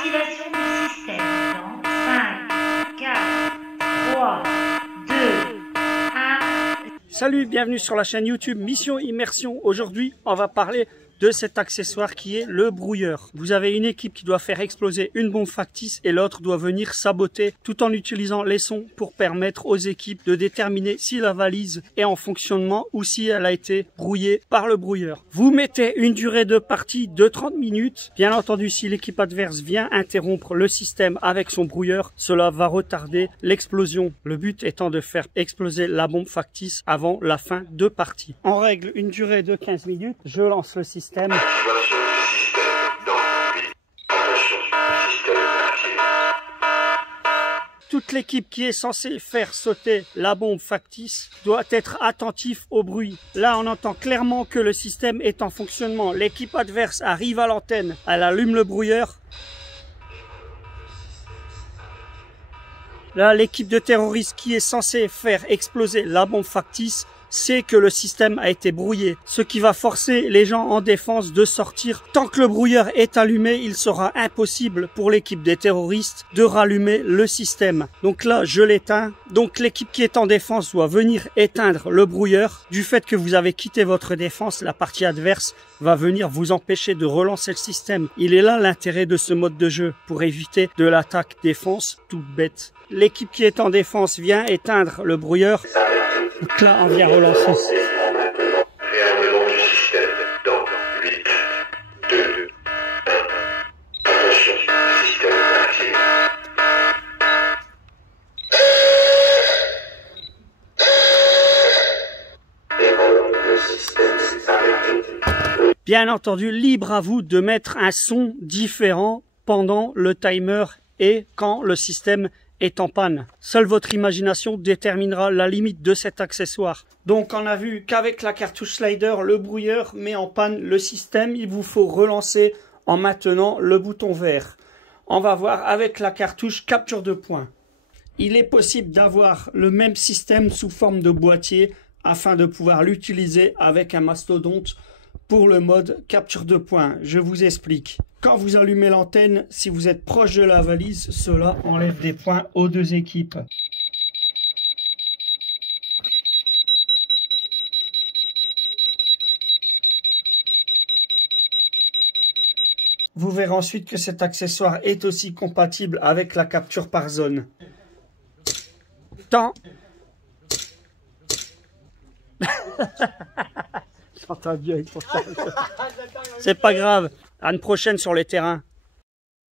Activation du système dans 5, 4, 3, 2, 1. Salut, bienvenue sur la chaîne YouTube Mission Immersion. Aujourd'hui, on va parler de cet accessoire qui est le brouilleur. Vous avez une équipe qui doit faire exploser une bombe factice et l'autre doit venir saboter tout en utilisant les sons pour permettre aux équipes de déterminer si la valise est en fonctionnement ou si elle a été brouillée par le brouilleur. Vous mettez une durée de partie de 30 minutes. Bien entendu, si l'équipe adverse vient interrompre le système avec son brouilleur, cela va retarder l'explosion. Le but étant de faire exploser la bombe factice avant la fin de partie. En règle, une durée de 15 minutes. Je lance le système. Activation du système dans 8. Attention, système activé. Toute l'équipe qui est censée faire sauter la bombe factice doit être attentif au bruit. Là, on entend clairement que le système est en fonctionnement. L'équipe adverse arrive à l'antenne, elle allume le brouilleur. Là, l'équipe de terroristes qui est censée faire exploser la bombe factice sait que le système a été brouillé, ce qui va forcer les gens en défense de sortir. Tant que le brouilleur est allumé, il sera impossible pour l'équipe des terroristes de rallumer le système. Donc là, je l'éteins. Donc l'équipe qui est en défense doit venir éteindre le brouilleur. Du fait que vous avez quitté votre défense, la partie adverse va venir vous empêcher de relancer le système. Il est là l'intérêt de ce mode de jeu, pour éviter de l'attaque défense toute bête. L'équipe qui est en défense vient éteindre le brouilleur. Donc là, on vient relancer. Réarmement du système dans 8, 2, 1. Attention, système activé. Et voilà, le système s'est arrêté. Bien entendu, libre à vous de mettre un son différent pendant le timer et quand le système est en panne. Seule votre imagination déterminera la limite de cet accessoire. Donc on a vu qu'avec la cartouche slider, le brouilleur met en panne le système. Il vous faut relancer en maintenant le bouton vert. On va voir avec la cartouche capture de points. Il est possible d'avoir le même système sous forme de boîtier afin de pouvoir l'utiliser avec un mastodonte pour le mode capture de points. Je vous explique. Quand vous allumez l'antenne, si vous êtes proche de la valise, cela enlève des points aux deux équipes. Vous verrez ensuite que cet accessoire est aussi compatible avec la capture par zone. Temps. J'ai entendu avec ton chat. C'est pas grave. À une prochaine sur les terrains.